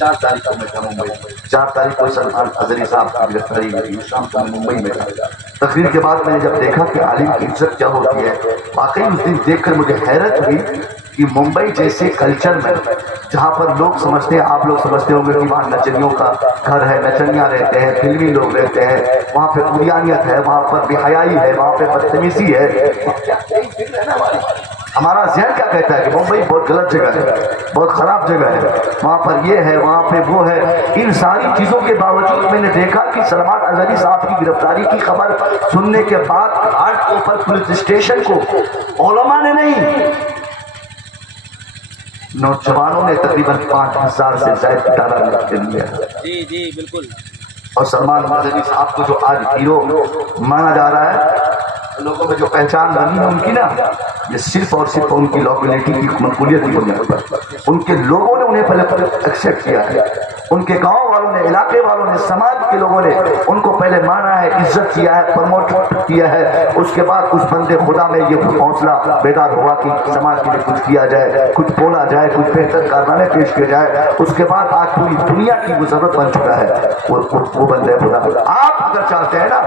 4 तारीख کو میں تھا ممبئی، 4 تاریخ کو سلمان اظہری صاحب کی گرفتاری ہوئی، شام کو میں ممبئی میں تھا۔ تقریر کے بعد میں نے جب دیکھا کہ عالم کی عزت کیا ہوتی ہے، واقعی اس دن دیکھ کر مجھے حیرت ہوئی کہ ممبئی جیسے کلچر میں جہاں پر لوگ سمجھتے ہیں، آپ لوگ سمجھتے ہوں گے کہ وہاں نچنیوں کا گھر ہے، نچنیاں رہتے ہیں، فلمی لوگ رہتے ہیں، وہاں پہ قریانیت ہے، وہاں پر بے حیائی ہے، وہاں پہ بدتمیزی ہے۔ ہمارا ذہن کیا کہتا ہے کہ ممبئی بہت غلط جگہ ہے، بہت خراب جگہ ہے، وہاں پر یہ ہے، وہاں پہ وہ ہے۔ ان ساری چیزوں کے باوجود میں نے دیکھا کہ سلمان اظہری صاحب کی گرفتاری کی خبر سننے کے بعد گھاٹ کے اوپر پولیس اسٹیشن کو علماء نے نہیں، نوجوانوں نے تقریباً 5000 سے زائد ڈالر لگتے لیا۔ جی جی بالکل۔ اور سلمان اظہری صاحب کو جو آج ہیرو مانا جا رہا ہے، لوگوں میں جو پہچان بنی ہے ان کی نا، یہ صرف اور صرف ان کی لوکلٹی کی مقبولیت کی بنیاد پر، ان کے لوگوں نے انہیں پہلے ایکسیپٹ کیا ہے، ان کے گاؤں والوں نے، علاقے والوں نے، سماج کے لوگوں نے ان کو پہلے مانا ہے، عزت کیا ہے، پروموٹ کیا ہے۔ اس کے بعد اس بندے خدا میں یہ حوصلہ بیدار ہوا کہ سماج کے لیے کچھ کیا جائے، کچھ بولا جائے، کچھ بہتر کارنامے پیش کیے جائے۔ اس کے بعد آج پوری دنیا کی وہ ضرورت بن چکا ہے، وہ بندے خدا۔ آپ اگر چاہتے ہیں نا،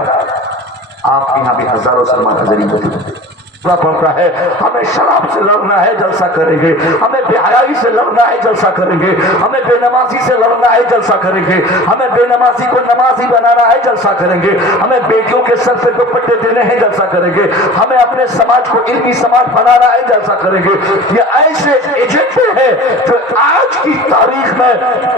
آپ کے یہاں بھی ہزاروں سلمان اظہری موجود ہیں۔ پڑتا ہے ہمیں شراب سے لڑنا ہے، جلسہ کریں گے، ہمیں بے حیائی سے لڑنا ہے، جلسہ کریں گے، ہمیں بے نمازی سے لڑنا ہے، جلسہ کریں گے، ہمیں بے نمازی کو نمازی بنانا ہے، جلسہ کریں گے، ہمیں بیٹیوں کے سر پہ دوپٹے دینے ہیں، جلسہ کریں گے، ہمیں اپنے سماج کو علمی سماج بنانا ہے، جلسہ کریں گے۔ یہ ایسے ایجنڈے ہیں جو آج کی تاریخ میں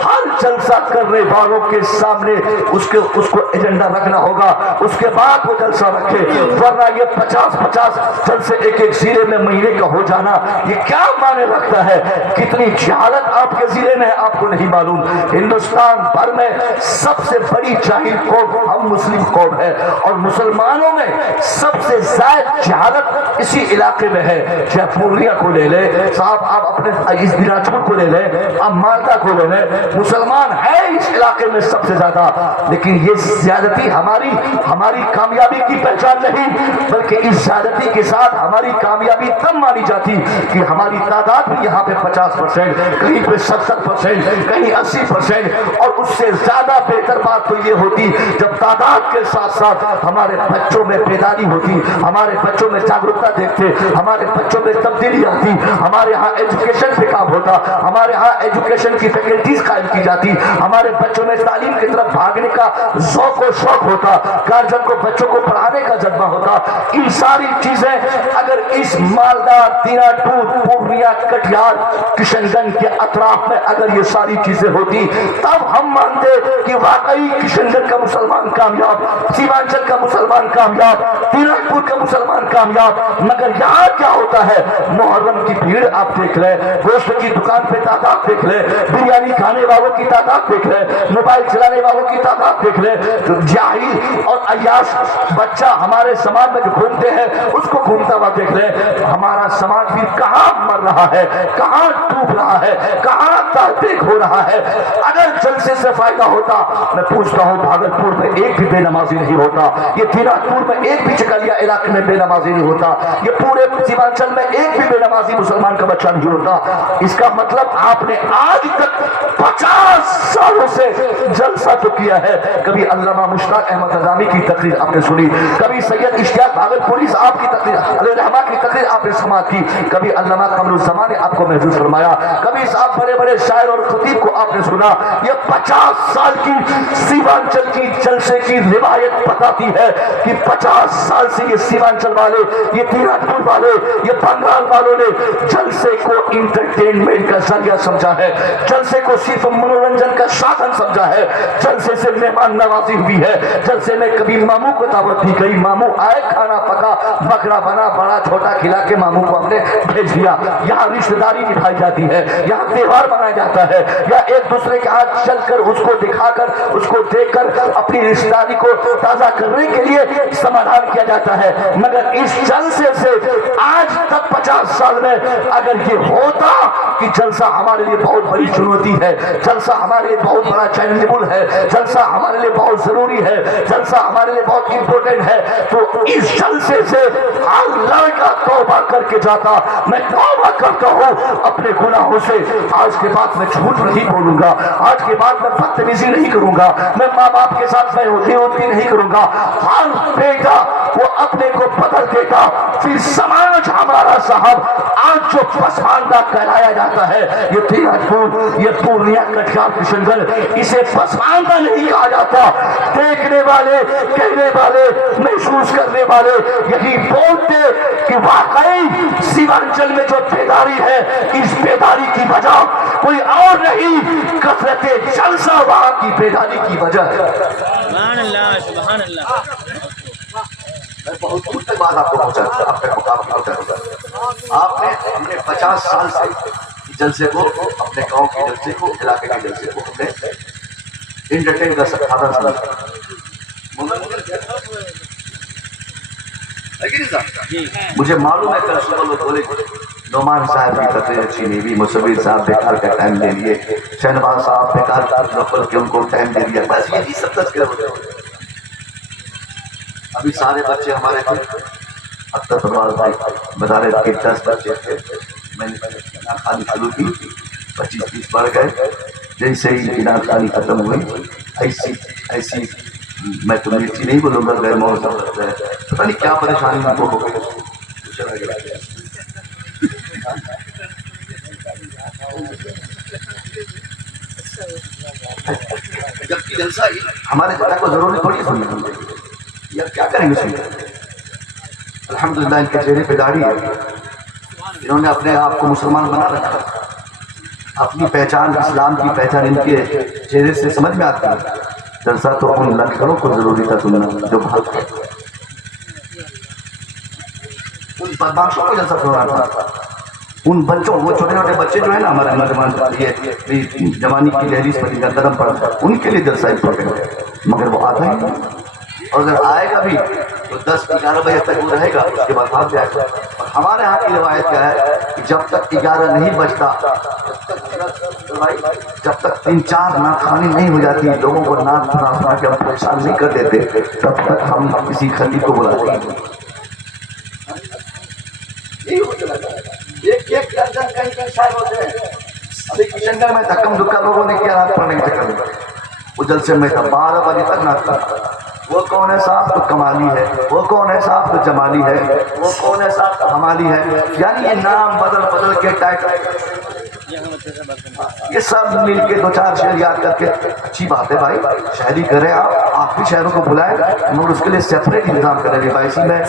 ہر جلسہ کرنے والوں کے سامنے اس کو ایجنڈا رکھنا ہوگا، اس کے بعد وہ جلسہ رکھے، ورنہ یہ 50 سے ایک زیرے میں مہینے کا ہو جانا یہ کیا معنی رکھتا ہے؟ کتنی جہالت آپ کے زیرے میں آپ کو نہیں معلوم۔ ہندوستان بھر میں سب سے بڑی جاہل قوم ہم مسلم قوم ہے، اور مسلمانوں میں سب سے زائد جہالت اسی علاقے میں ہے۔ چاہے پورنیہ کو لے لے صاحب، آپ اپنے اس دناجپور کو لے لیں، آپ مالدہ کو لے لیں، مسلمان ہے اس علاقے میں سب سے زیادہ، لیکن یہ زیادتی ہماری کامیابی کی پہچان نہیں، بلکہ اس زیادتی کے ساتھ ہماری کامیابی تب مانی جاتی کہ ہماری تعداد بھی یہاں پہ 50%، کہیں پہ 70%، کہیں 80%، اور اس سے زیادہ بہتر بات تو یہ ہوتی جب تعداد کے ساتھ ساتھ ہمارے بچوں میں بیداری ہوتی، ہمارے بچوں میں جاگرکتا دیکھتے، ہمارے بچوں میں تبدیلی آتی، ہمارے ہاں ایجوکیشن پہ کام ہوتا، ہمارے ہاں ایجوکیشن کی فیکلٹیز قائم کی جاتی، ہمارے بچوں میں تعلیم کی طرف بھاگنے کا ذوق و شوق ہوتا، گارجن کو بچوں کو پڑھانے کا جذبہ ہوتا۔ ان ساری چیزیں اگر اس مالدہ، دیناٹور، پورنیہ، کٹیہار، کشن گنج کے اطراف میں اگر یہ ساری چیزیں ہوتی، تب ہم مانتے کہ واقعی کشن گنج کا مسلمان کامیاب، سیمانچل کا مسلمان کامیاب، دیناٹور کا مسلمان کامیاب۔ مگر یہاں کیا ہوتا ہے؟ محرم کی بھیڑ آپ دیکھ لیں، گوشت کی دکان پہ تعداد دیکھ لیں، بریانی کھانے والوں کی تعداد دیکھ لیں، موبائل چلانے والوں کی تعداد دیکھ لیں، جاہل اور عیاش بچہ ہمارے سماج میں جو گھومتے ہیں اس کو گھومتا ہوا دیکھ لیں۔ ہمارا سماج بھی کہاں مر رہا ہے، کہاں ڈوب رہا ہے، کہاں تحقیق ہو رہا ہے۔ اگر جلسے سے فائدہ ہوتا، میں پوچھتا ہوں بھاگلپور میں ایک بھی بے نمازی نہیں ہوتا، یہ دیناجپور میں ایک بھی چکلیا علاقے میں بے نمازی نہیں ہوتا، یہ پورے سیمانچل میں ایک بھی بے نمازی مسلمان کا بچہ نہیں ہوتا۔ اس کا مطلب آپ نے آج تک 50 سالوں سے جلسہ تو کیا ہے۔ کبھی علامہ مشتاق احمد نظامی کی تقریر آپ نے سنی، کبھی سید اشتیاق بھاگلپوری صاحب کی تقریر، علیہ رحمہ کی تقریر آپ نے سماعت کی، کبھی علامہ قمر الزمان نے آپ کو محفوظ فرمایا، کبھی صاحب بڑے بڑے شاعر اور خطیب کو آپ نے سنا۔ یہ 50 سال کی سیمانچل کی جلسے کی روایت بتاتی ہے کہ 50 سال سے یہ سیمانچل والے، یہ دیناجپور والے، یہ بنگال والوں نے جلسے کو انٹرٹینمنٹ کا ذریعہ سمجھا ہے، جلسے کو صرف منورنجن کا سادھن سمجھا ہے، جلسے سے مہمان نوازی ہوئی ہے، جلسے میں کبھی ماموں کو دعوت دی گئی، ماموں آئے، کھانا پکا، بکرا بنا، بڑا چھوٹا کھلا کے ماموں کو ہم نے بھیج دیا۔ یہاں رشتہ داری نبھائی جاتی ہے، یہاں تہوار منایا جاتا ہے، یا ایک دوسرے کے ہاتھ چل کر اس کو دکھا کر، اس کو دیکھ کر اپنی رشتہ داری کو تازہ کرنے کے لیے سمادھان کیا جاتا ہے۔ مگر اس جلسے سے آج تک 50 سال میں اگر یہ ہوتا کہ جلسہ ہمارے لیے بہت بڑی چنوتی ہے، جلسہ ہمارے لیے بہت بڑا چیلنجبل ہے، جلسہ ہمارے لیے بہت ضروری ہے، جلسہ ہمارے لیے بہت امپورٹنٹ ہے۔ تو اس جلسے سے ہر لڑکا توبہ کر کے جاتا۔ میں توبہ کرتا ہوں اپنے گناہوں سے، آج کے بعد میں جھوٹ نہیں بولوں گا، آج کے بعد میں بدتمیزی نہیں کروں گا، میں ماں باپ کے ساتھ میں ہوتی نہیں کروں گا۔ ہر بیٹا وہ اپنے کو بدل دیتا، پھر سماج ہمارا صاحب آج جو پسماندہ کہلایا جاتا ہے، یہ تیراپور، یہ پورنیہ، کٹیہار، کشن گڑھ، اسے پسماندہ نہیں کہا جاتا۔ دیکھنے والے، کہنے والے، محسوس کرنے والے یہی بولتے کہ واقعی سیمانچل میں جو بیداری ہے، اس بیداری کی وجہ کوئی اور نہیں، کثرت جلسہ وہاں کی بیداری کی وجہ ہے۔ سبحان اللہ، سبحان اللہ۔ میں بہت دور تک بات آپ کو پہنچاتا ہوں، آپ کے مقام پہنچاتا ہوں۔ آپ نے ہم نے 50 سال سے جلسے کو، اپنے گاؤں کے جلسے کو، علاقے کے جلسے کو ہم نے انٹرٹین کا سکھانا سنا۔ مجھے معلوم ہے کل صبح لوگ بولے نعمان صاحب کی تقریر اچھی نہیں ہوئی، مصور صاحب بیکار کا ٹائم دے لیے، شہنواز صاحب بیکار نفل کے ان کو ٹائم دے دیا، بس یہی سب تذکرہ ہوتے ہیں۔ ابھی سارے بچے ہمارے تھے، اب تک پروار بھائی بتا رہے کہ 10 بچے تھے، میں نے انعام خانی شروع کی، 25-30 بڑھ گئے۔ جیسے ہی انعام خانی ختم ہوئی، ایسی میں تو مرچی نہیں بولوں گا، غیر موسم لگتا ہے، پتہ نہیں کیا پریشانی ان کو ہو گئی۔ جبکہ جلسہ ہمارے جگہ کو ضروری تھوڑی سننا ہے، یا کیا کریں گے سننا؟ الحمدللہ ان کے چہرے پہ داڑھی ہے، انہوں نے اپنے آپ کو مسلمان بنا رکھا، اپنی پہچان، اسلام کی پہچان ان کے چہرے سے سمجھ میں آتی ہے۔ جلسہ تو ان لڑکوں کو ضروری تھا سننا جو بھاگ گئے، ان بدماشوں کو جلسہ سننا تھا، ان بچوں، وہ چھوٹے چھوٹے بچے جو ہیں نا ہمارے نوجوان، یہ جوانی کی دہلیز پر قدم پڑتا ہے، ان کے لیے جلسہ امپورٹنٹ ہے، مگر وہ آتا ہی نہیں، اور اگر آئے گا بھی تو 10-11 بجے تک وہ رہے گا، اس کے بعد بھاگ جائے گا۔ اور ہمارے ہاں کی روایت کیا ہے کہ جب تک 11 نہیں بجتا، جب تک 3-4 نعت خوانی نہیں ہو جاتی، لوگوں کو نعت سنا کے ہم پریشان نہیں کر دیتے، تب تک ہم کسی خطیب کو بلاتے ہیں۔ ایک درجن کہیں شاید ہوتے ہیں۔ ابھی کشن گڑھ میں دھکم دھکا لوگوں نے کیا نعت پڑھنے کے چکر میں، وہ جلسے میں تھا 12 بجے تک نعت پڑھا۔ وہ کون ہے صاحب تو کمالی ہے، وہ کون ہے صاحب تو جمالی ہے، وہ کون ہے صاحب تو ہمالی ہے، یعنی یہ نام بدل بدل کے ٹائٹل، یہ سب مل کے 2-4 شعر یاد کر کے، اچھی بات ہے بھائی، شاعری کریں آپ بھی شاعروں کو بلائیں، مگر اس کے لیے سیپریٹ انتظام کریں گے۔ اسی میں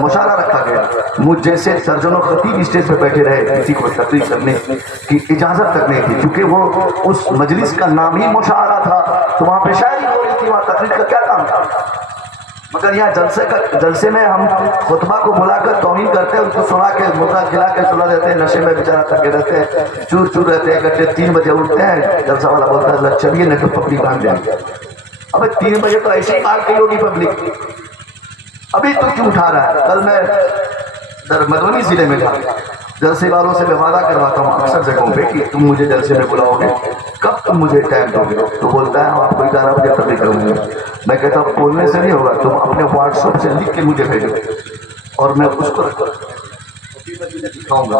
مشاورہ رکھا گیا، مجھ جیسے درجنوں خطیب اسٹیج پہ بیٹھے رہے، کسی کو تقریر کرنے کی اجازت تک نہیں تھی، کیونکہ وہ اس مجلس کا نام ہی مشاورہ تھا، تو وہاں پہ شاعری ہو رہی تھی، وہاں تقریر کا کیا کام تھا؟ مگر یہاں جلسے میں ہم خطبہ کو بلا کر توہین کرتے ہیں، ان کو سنا کے مردہ کھلا کے سنا دیتے ہیں، نشے میں بیچارہ تھکے رہتے ہیں، چور چور رہتے ہیں، گھنٹے 3 بجے اٹھتے ہیں، جلسہ والا بولتا ہے اللہ چلیے نہیں تو پبلک بھاگ جائیں گے۔ ابھی 3 بجے تو ایسے ہی بھاگ گئی ہوگی پبلک، ابھی تو کیوں اٹھا رہا ہے؟ کل میں مدھوبنی ضلع میں تھا، جلسے والوں سے میں وعدہ کرواتا ہوں اکثر جگہوں پہ کہ تم مجھے جلسے میں بلاؤ گے، کب تم مجھے ٹائم دو گے؟ تو بولتا ہے ہم آپ کو 11 بجے تبلیغ کروں گا۔ میں کہتا ہوں بولنے سے نہیں ہوگا، تم اپنے واٹس ایپ سے لکھ کے مجھے بھیجو اور میں اس کو دکھاؤں گا۔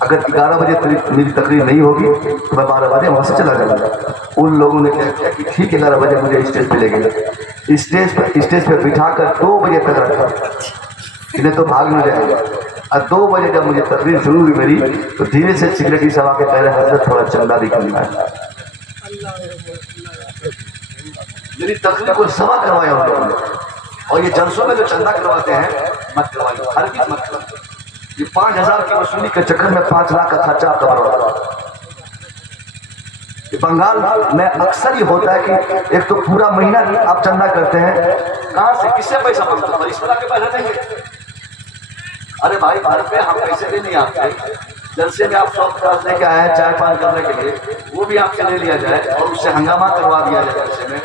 اگر 11 بجے میری تقریر نہیں ہوگی تو میں 12 بجے وہاں سے چلا جاؤں گا۔ ان لوگوں نے کہا کہ ٹھیک ہے 11 بجے مجھے اسٹیج پہ لے گئے، اسٹیج پہ بٹھا کر 2 بجے تک رکھا، انہیں تو بھاگ نہ جائے گا۔ اور 2 بجے جب مجھے تقریر شروع ہوئی میری، تو دھیرے سے سگریٹ کی سوا کے پہلے حضرت تھوڑا چندہ بھی کرنا ہے، میری تقریر کو سوا کروایا ان لوگوں نے۔ اور یہ جلسوں میں جو چندہ کرواتے ہیں مت کروائیے، ہر چیز مت کروائیے، یہ 5000 کی وصولی کے چکر میں 5 لاکھ کا خرچہ آپ کا برباد۔ بنگال میں اکثر یہ ہوتا ہے کہ ایک تو پورا مہینہ آپ چندہ کرتے ہیں، کہاں سے کس سے پیسہ مانگتے ہیں؟ اس طرح کے پیسے دیں گے؟ ارے بھائی گھر پہ ہم پیسے دے نہیں آتے، جلسے میں آپ 100 لے کے آئے ہیں چائے پان کرنے کے لیے، وہ بھی آپ سے لے لیا جائے اور اس سے ہنگامہ کروا دیا جائے، جلسے میں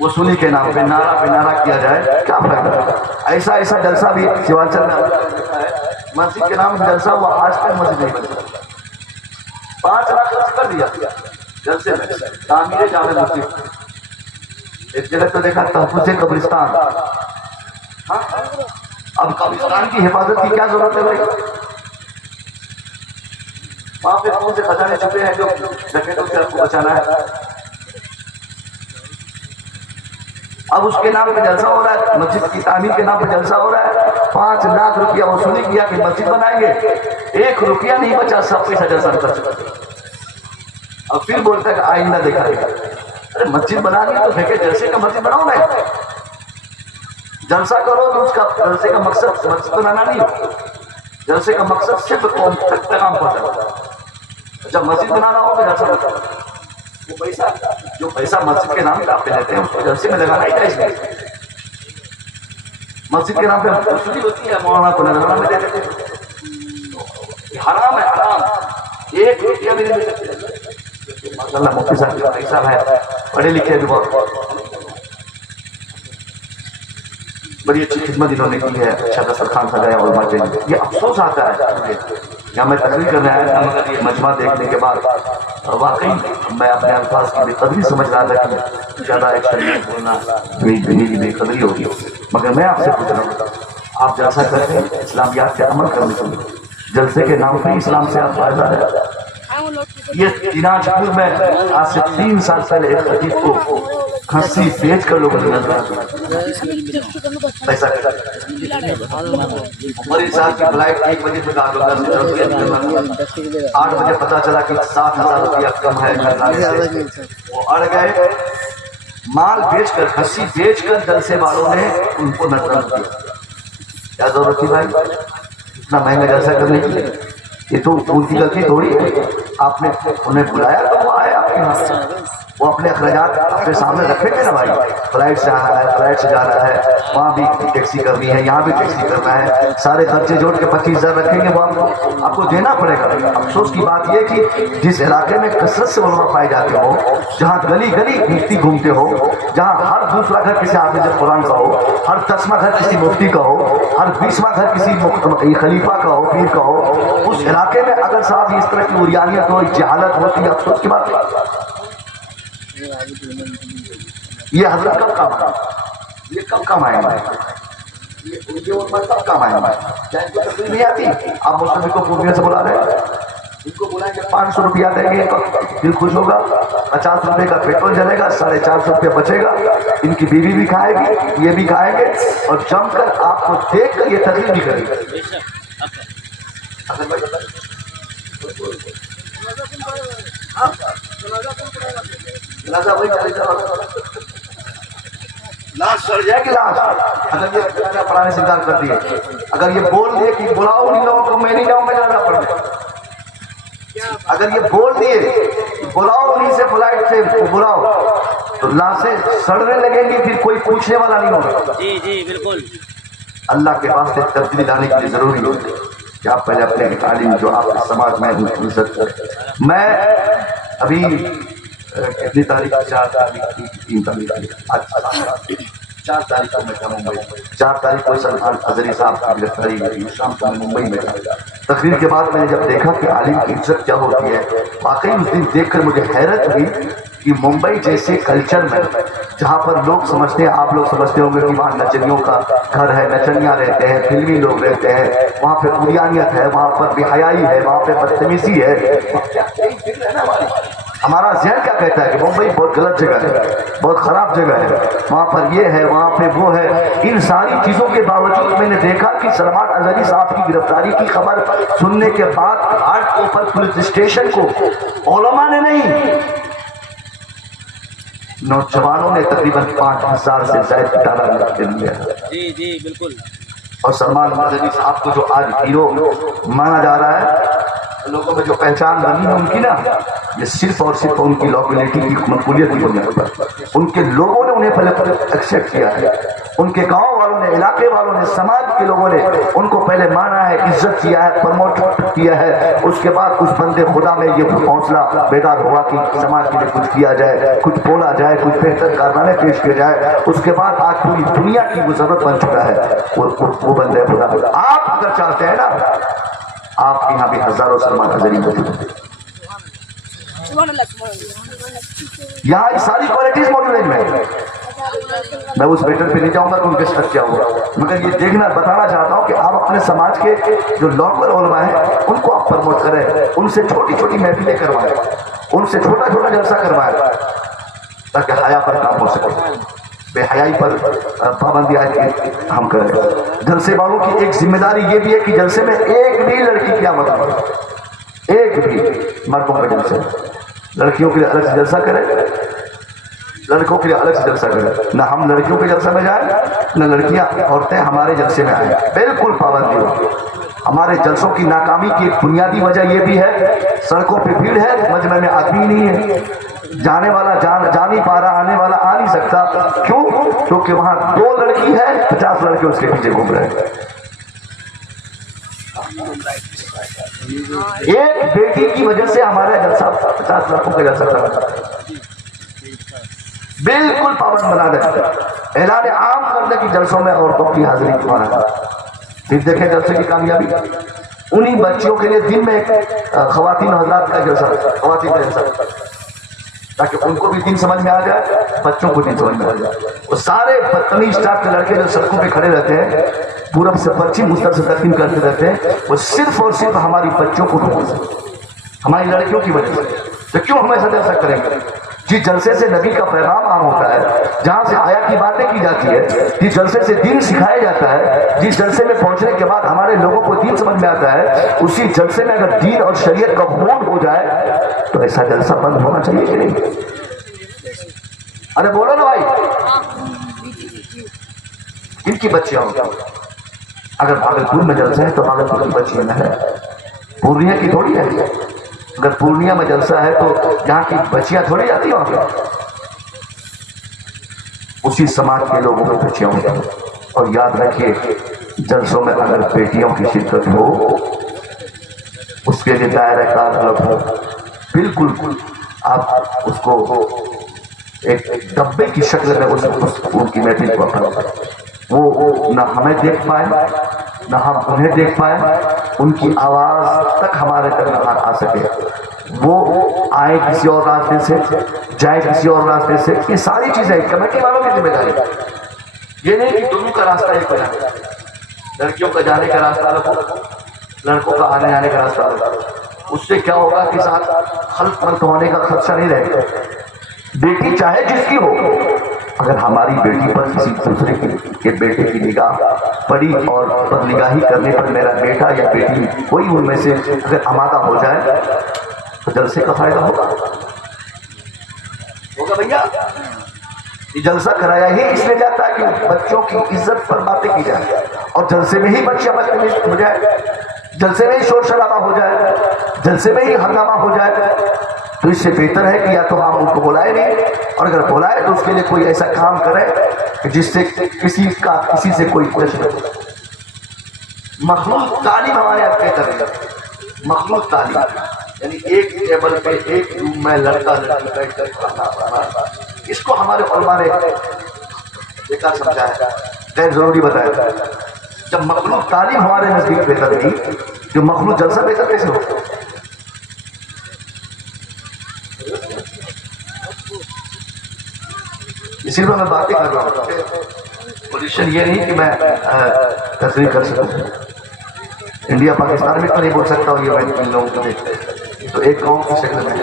وصولی کے نام پہ نعرہ پہ نعرہ کیا جائے، کیا فائدہ؟ ایسا جلسہ بھی سیوانچل میں مسجد کے نام جلسہ ہوا، آج تک مسجد نہیں بنتا۔ 5 लाख खर्च कर दिया जलसे में, तामीर जामे मस्जिद। एक जगह तो देखा तहफुज़ कब्रिस्तान। हाँ, अब कब्रिस्तान की हिफाजत की क्या जरूरत है भाई? वहां पे कौन से खजाने छुपे हैं जो डकैतों से आपको बचाना है? अब उसके नाम पे जलसा हो रहा है, मस्जिद की तामीर के नाम पे जलसा हो रहा है। 5 लाख रुपया वसूली किया कि मस्जिद बनाएंगे, 1 रुपया नहीं बचा, सब पैसा जलसा खर्च कर दिया। अब फिर बोलता है आइंदा देखा देगा। अरे मस्जिद बनानी तो फेंके जलसे का मस्जिद बनाओ ना। जलसा करो तो उसका जलसे का मकसद मस्जिद बनाना नहीं, जलसे का मकसद सिर्फ कौम तक पैगाम पहुंचाना। जब मस्जिद बनाना हो तो जलसा मत करो। वो पैसा जो पैसा मस्जिद के नाम पे आप लेते हैं उसको जलसे में लगाना ही चाहिए। मस्जिद के नाम पे वसूली होती है, मौलाना को नजराना में दे देते हैं। हराम है, हराम। 1 रुपया भी नहीं दे सकते। माशाल्लाह मुफ्ती साहब का पैसा है, पढ़े लिखे भी बहुत, बड़ी अच्छी खिदमत इन्होंने की है। अच्छा दस्तरखान सजाया और बातें। ये अफसोस आता है यहाँ मैं तकरीर करने आया था, मगर ये मजमा देखने के बाद वाकई मैं अपने अल्फाज की बेकदरी समझ रहा था कि ज़्यादा एक शरीफ बोलना मेरी बेकदरी होगी। मगर मैं आपसे पूछ रहा हूँ, आप जलसा करते हैं इस्लामियात पे अमल करने के लिए, जलसे के नाम पर इस्लाम से आप फायदा है। ये दिनाजपुर में आज से 3 साल पहले एक खतीब को खस्सी बेच कर लोगों ने पैसा हमारे साथ की फ्लाइट 1 बजे से 8 बजे पता चला कि 7,000 रुपया कम है। वो अड़ गए, माल बेचकर, खस्सी बेचकर जलसे वालों ने उनको नजर दिया। क्या जरूरत थी भाई इतना महंगा जलसा करने की? ये तो उनकी गलती थोड़ी है। आपने उन्हें बुलाया तो वो आए आपके यहाँ, वो अपने अखराजात अपने सामने रखेंगे ना भाई। फ्लाइट से आना है, फ्लाइट से जाना है, वहाँ भी टैक्सी करनी है, यहाँ भी टैक्सी करना है, सारे खर्चे जोड़ के 25,000 रखेंगे, वो आपको देना पड़ेगा। अफसोस की बात यह कि जिस इलाके में कसरत से उलमा पाए जाते हो, जहाँ गली गली मुफ्ती घूमते हो, जहाँ हर दूसरा घर किसी हाफिज कुरान का हो, हर 10वां घर किसी मुफ्ती का हो, हर 20वां घर किसी खलीफा का हो, पीर का हो, उस इलाके में अगर साहब इस तरह की उरियानियत हो, जहालत होती है, अफसोस की बात है। ये हजरत कब काम आए? ये कब काम आएंगे? ये उम्र कब काम आएंगे? क्या इनको तकलीफ नहीं आती? आप मुस्लिम को पूर्णिया से बुला रहे हैं, इनको बुलाएंगे 500 रुपया देंगे, दिल खुश होगा, 50 रुपए का पेट्रोल जलेगा, 450 रुपया बचेगा, इनकी बीवी भी खाएगी, ये भी खाएंगे, और जमकर आपको देख कर ये तकलीफ भी करेगी। लाश सड़ जाएगी लाश, अगर ये पढ़ाने से इनकार कर दिए, अगर ये बोल दिए कि बुलाओ उन लोगों को, मैं नहीं जाऊँ, मैं जाना पड़े। अगर ये बोल दिए कि बुलाओ उन्हीं से, फ्लाइट से बुलाओ, तो लाशें सड़ने लगेंगी, फिर कोई पूछने वाला नहीं होगा। जी जी बिल्कुल। अल्लाह के वास्ते तब्दीली लाने के लिए जरूरी होती है कि आप पहले अपने तालीम जो आपके समाज में उनकी इज्जत करें। मैं अभी कितनी तारीख? 4 तारीख की, 3 तारीख की, आज 4 तारीख को मैं था मुंबई। 4 तारीख को सलमान अजहरी साहब की गिरफ्तारी हुई, शाम को मैं मुंबई में था। तकरीर के बाद मैंने जब देखा कि आलिम की इज्जत क्या होती है, वाकई उस दिन देखकर मुझे हैरत हुई कि मुंबई जैसे कल्चर में, जहाँ पर लोग समझते हैं, आप लोग समझते होंगे कि वहाँ नचनियों का घर है, नचनियाँ रहते हैं, फिल्मी लोग रहते हैं, वहाँ पे उरियानियत है, वहाँ पर बेहयाई है, वहाँ पे बदतमीजी है। हमारा ज़हन क्या कहता है कि मुंबई बहुत गलत जगह है, बहुत ख़राब जगह है, वहाँ पर ये है, वहाँ पे वो है। इन सारी चीज़ों के बावजूद मैंने देखा कि सलमान अजहरी साहब की गिरफ्तारी की खबर सुनने के बाद घाट के ऊपर पुलिस स्टेशन को उलमा ने नहीं, नौजवानों ने तकरीबन 5,000 से ज्यादा डाला दिया। जी जी बिल्कुल। और सलमान अजहरी साहब को जो आज हीरो माना जा रहा है, लोगों में जो पहचान बनी है उनकी ना, ये सिर्फ और सिर्फ उनकी लॉयल्टी की मकबूलियत की बुनियाद पर। उनके लोगों ने उन्हें पहले एक्सेप्ट किया है, उनके गांव वालों ने, इलाके वालों ने, समाज के लोगों ने उनको पहले माना है, इज्जत किया है, प्रमोट किया है। उसके बाद उस बंदे खुदा में ये हौसला बेदार हुआ कि समाज के लिए कुछ किया जाए, कुछ बोला जाए, कुछ बेहतर कारनामे पेश किए जाए। उसके बाद आज पूरी दुनिया की वो जरूरत बन चुका है, वो बंदे खुदा। आप अगर चाहते हैं ना, आपके यहाँ भी हजारों सलमान अजहरी मौजूद है। यहाँ ये सारी क्वालिटीज मौजूद है इनमें। मैं उस मैटर पे नहीं जाऊंगा कि उनके साथ क्या हुआ, मगर ये देखना बताना चाहता हूँ कि आप अपने समाज के जो लोकल उलमा है उनको आप प्रमोट करें, उनसे छोटी छोटी महफिलें करवाएं, उनसे छोटा छोटा जलसा करवाएं, ताकि हया पर काम हो सके, बेहयाई पर पाबंदी हम करें। जलसे वालों की एक जिम्मेदारी ये भी है कि जलसे में एक भी लड़की क्या मतलब, एक भी मर्दों के जलसे, लड़कियों के लिए अलग से जलसा करें, लड़कों के लिए अलग से जलसा करें, न हम लड़कियों के जलसे में जाए न लड़कियां औरतें हमारे जलसे में आए, बिल्कुल पाबंदी हो। हमारे जलसों की नाकामी की एक बुनियादी वजह यह भी है, सड़कों पे भीड़ है, मजमे में आदमी नहीं है, जाने वाला जा नहीं पा रहा, आने वाला आ नहीं सकता। क्यों? क्योंकि वहां 2 लड़की है, 50 लड़के उसके पीछे घूम रहे हैं। एक बेटी की वजह से हमारा जलसा 50 लड़कों का जलसा कर बिल्कुल पाबंद बना दे, ऐलान आम कर दे कि जलसों में औरतों की हाजिरी माना। फिर देखें जलसे की कामयाबी, उन्हीं बच्चियों के लिए दिन में खवातीन हजरात का जलसा, खवातीन का जलसा, ताकि उनको भी दिन समझ में आ जाए, बच्चों को दिन समझ में आ जाए। वो सारे बदतमीज टाइप के लड़के जो सड़कों पे खड़े रहते हैं, पूरब से पश्चिम उत्तर से दक्षिण करते रहते हैं, वो सिर्फ और सिर्फ हमारी बच्चों को हमारी लड़कियों की वजह से। तो क्यों हमेशा जलसा करेंगे? जिस जलसे से नबी का पैगाम आम होता है, जहां से आया की बातें की जाती है, जिस जलसे से दीन सिखाया जाता है, जिस जलसे में पहुंचने के बाद हमारे लोगों को दीन समझ में आता है, उसी जलसे में अगर दीन और शरीयत का खून हो जाए तो ऐसा जलसा बंद होना चाहिए कि नहीं? अरे बोलो ना भाई। इनकी बच्चियां अगर भागलपुर में जलसा है तो भागलपुर की बच्चियां न है, पूर्णिया की थोड़ी है। अगर पूर्णिया में जलसा है तो यहाँ की बच्चियां थोड़ी जाती वहां पे, उसी समाज के लोगों की बच्चियां होती हैं। और याद रखिए, जलसों में अगर बेटियों की शिरकत हो, उसके लिए दायरा कार अलग हो, बिल्कुल आप उसको एक डब्बे की शक्ल में उनकी महफिल को अपना, वो न हमें देख पाए न हम उन्हें देख पाए, उनकी आवाज तक हमारे तक न आ सके, वो आए किसी और रास्ते से, जाए किसी और रास्ते से। ये सारी चीजें कमेटी वालों की जिम्मेदारी है। ये नहीं कि दोनों का रास्ता एक हो जाए, लड़कियों का जाने का रास्ता अलग हो, लड़कों का आने जाने का रास्ता अलग। उससे क्या होगा कि साथ खल्क मल्क होने का खदशा नहीं रहेगा। बेटी चाहे जिसकी हो, अगर हमारी बेटी पर किसी दूसरे के बेटे की निगाह पड़ी और बदनिगाही करने पर मेरा बेटा या बेटी कोई उनमें से अगर आमादा हो जाए तो जलसे का फायदा होगा भैया। ये जलसा कराया ही इसलिए जाता है कि बच्चों की इज्जत पर बातें की जाए, और जलसे में ही बच्चियां बदतमीज हो जाए, जलसे में ही शोर शराबा हो जाए, जलसे में ही हंगामा हो जाए। तो इससे बेहतर है कि या तो हम उनको बुलाए नहीं, और अगर बुलाए तो उसके लिए कोई ऐसा काम करे जिससे किसी से कोई प्रश्न हो। मखलूक तालीम हमारे यहाँ बेहतर है। मखलूक तालीम यानी एक टेबल पे एक रूम में लड़का लड़की बैठकर खाना खाना, इसको हमारे उलमा ने बेकार समझाया, गैर जरूरी बताया। जब मखलूक तालीम हमारे नजदीक बेहतर नहीं, जो मखलूक जलसा बेहतर कैसे हो? इसीलिए मैं बातें कर रहा हूँ। पोजीशन ये नहीं कि मैं तस्वीर कर सकूं। इंडिया पाकिस्तान में तो नहीं बोल सकता हूँ ये मैं इन लोगों को, तो एक गाँव की शक्ल में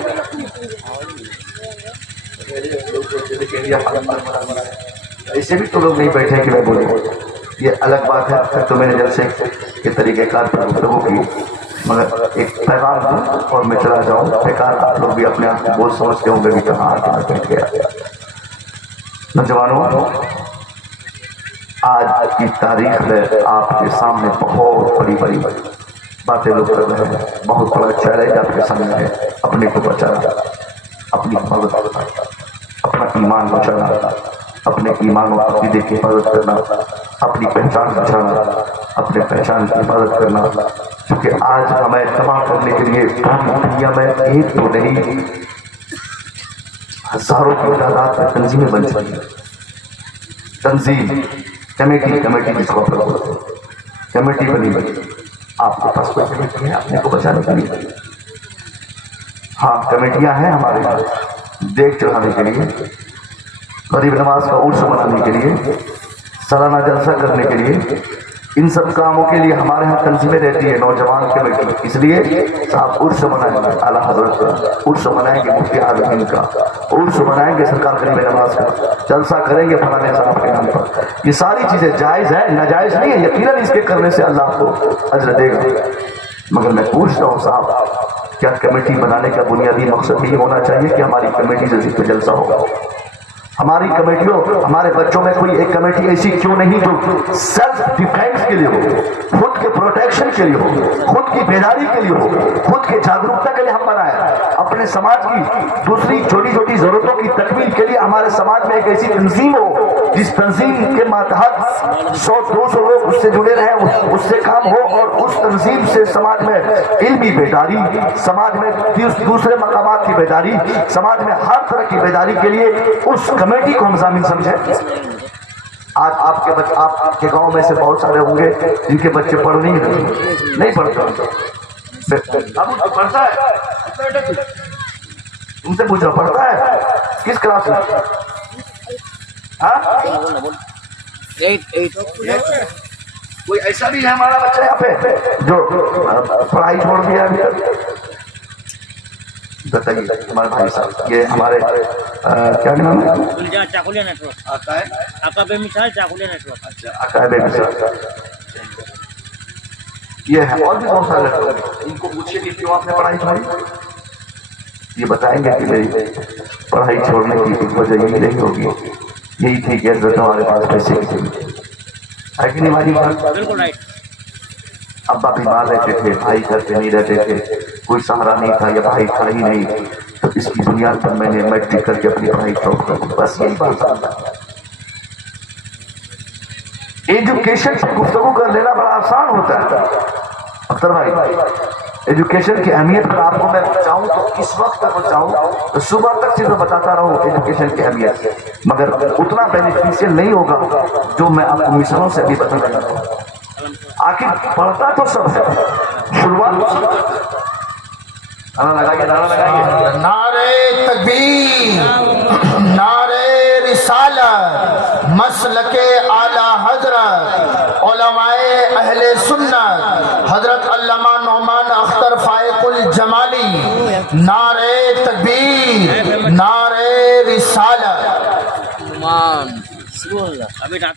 इंडिया पाकिस्तान ऐसे भी तो लोग नहीं बैठे कि मैं बोलूँ, ये अलग बात है। फिर तो मैंने जलसे के तरीके कार पर गुफ्तगू की, मगर एक पैगाम दूँ और मैं चला जाऊँ, बेकार आप लोग भी अपने आप को बोल समझते होंगे भी कहाँ आके बैठ गया। नौजवानों, आज की तारीख में आपके सामने बहुत बड़ी बड़ी बातें लोग कर रहे हैं, बहुत बड़ा चैलेंज आपके सामने है। अपने को बचाना, अपनी हिफाजत करना, अपना ईमान बचाना, अपने ईमान और अकीदे की हिफाजत करना, अपनी पहचान बचाना, अपने पहचान की हिफाजत करना। क्योंकि आज हमें तबाह करने के लिए पूरी दुनिया में एक तो नहीं, हजारों की तादाद में तंजीमें बन चुकी हैं। तंजीम कमेटी जिसको आप लोग बोलते हैं, कमेटी बनी। आपके पास कोई कमेटी है अपने को बचाने के लिए? हाँ कमेटियां हैं हमारे यहाँ देख चढ़ाने के लिए, गरीब नवाज का उर्स मनाने के लिए, सालाना जलसा करने के लिए, इन सब कामों के लिए हमारे यहाँ तंजीमें रहती है नौजवान कमेटी। इसलिए साहब उर्स मनाएंगे, आला हजरत का उर्स मनाएंगे, मुफ्ती आज़मीन का उर्स मनाएंगे, सरकार गरीब नवाज का जलसा करेंगे फलाने साहब के नाम पर। ये सारी चीजें जायज़ है, नाजायज़ नहीं है। यकीनन इसके करने से अल्लाह आपको अजर देगा। मगर मैं पूछता हूँ साहब, क्या कमेटी बनाने का बुनियादी मकसद यही होना चाहिए कि हमारी कमेटी से जिस पे जलसा होगा? हमारी कमेटियों, हमारे बच्चों में कोई एक कमेटी ऐसी क्यों नहीं जो सेल्फ डिफेंस के लिए हो, खुद के प्रोटेक्शन के लिए हो, खुद की बेदारी के लिए हो, खुद के जागरूकता के लिए हम बनाए। अपने समाज की दूसरी छोटी छोटी जरूरतों की तकमील के लिए हमारे समाज में एक ऐसी तंजीम हो जिस तंजीम के मातहत 100-200 लोग उससे जुड़े रहे, उससे काम हो, और उस तंजीम से समाज में इल्मी बेदारी, समाज में दूसरे मकामात की बेदारी, समाज में हर तरह की बेदारी के लिए उस कमेटी को हम जामिन समझे। आज आपके गांव में से बहुत सारे होंगे जिनके बच्चे पढ़ नहीं पढ़ते। पढ़ता है, तुमसे पूछ रहा, पढ़ता है किस क्लास में? कोई ऐसा भी है हमारा बच्चा यहाँ पे जो पढ़ाई छोड़ दिया अभी? बताइए हमारे भाई साहब, ये हमारे क्या नाम है? चाकुलिया नेटवर्क आता है, आपका बेमिसाल चाकुलिया नेटवर्क। अच्छा, आता है बेमिसाल। ये है, और भी बहुत सारे लोग, इनको पूछिए कि क्यों आपने पढ़ाई छोड़ी। ये बताएंगे कि भाई पढ़ाई छोड़ने की वजह यही नहीं होगी, यही थी कि हमारे पास पैसे की थी, है कि नहीं हमारी बात? बिल्कुल राइट। अब्बा बीमार रहते थे, भाई घर पे नहीं रहते थे, कोई सहारा नहीं था या भाई था ही नहीं, तो इसकी बुनियाद पर मैंने मैट्रिक करके अपनी पढ़ाई ड्रॉप कर दी। बस यही बात। एजुकेशन पर गुफ्तगू कर लेना बड़ा आसान होता है अख्तर भाई। एजुकेशन की अहमियत पर आपको मैं पहुंचाऊं तो इस वक्त तक पहुंचाऊं तो सुबह तक सिर्फ बताता रहूं एजुकेशन की अहमियत, मगर उतना बेनिफिशियल नहीं होगा जो मैं आपको मिसालों से भी बता रहा हूं। आखिर पढ़ता तो सब है, शुरुआत लगाइए नारे तकबीर, नारे रिसालत, मसलके आला हजरत, उलमाए अहले सुन्नत हजरत अल्लामा नौमान अख्तर फाइकुल जमाली, नारे तकबीर, नारे रिसालत। अभी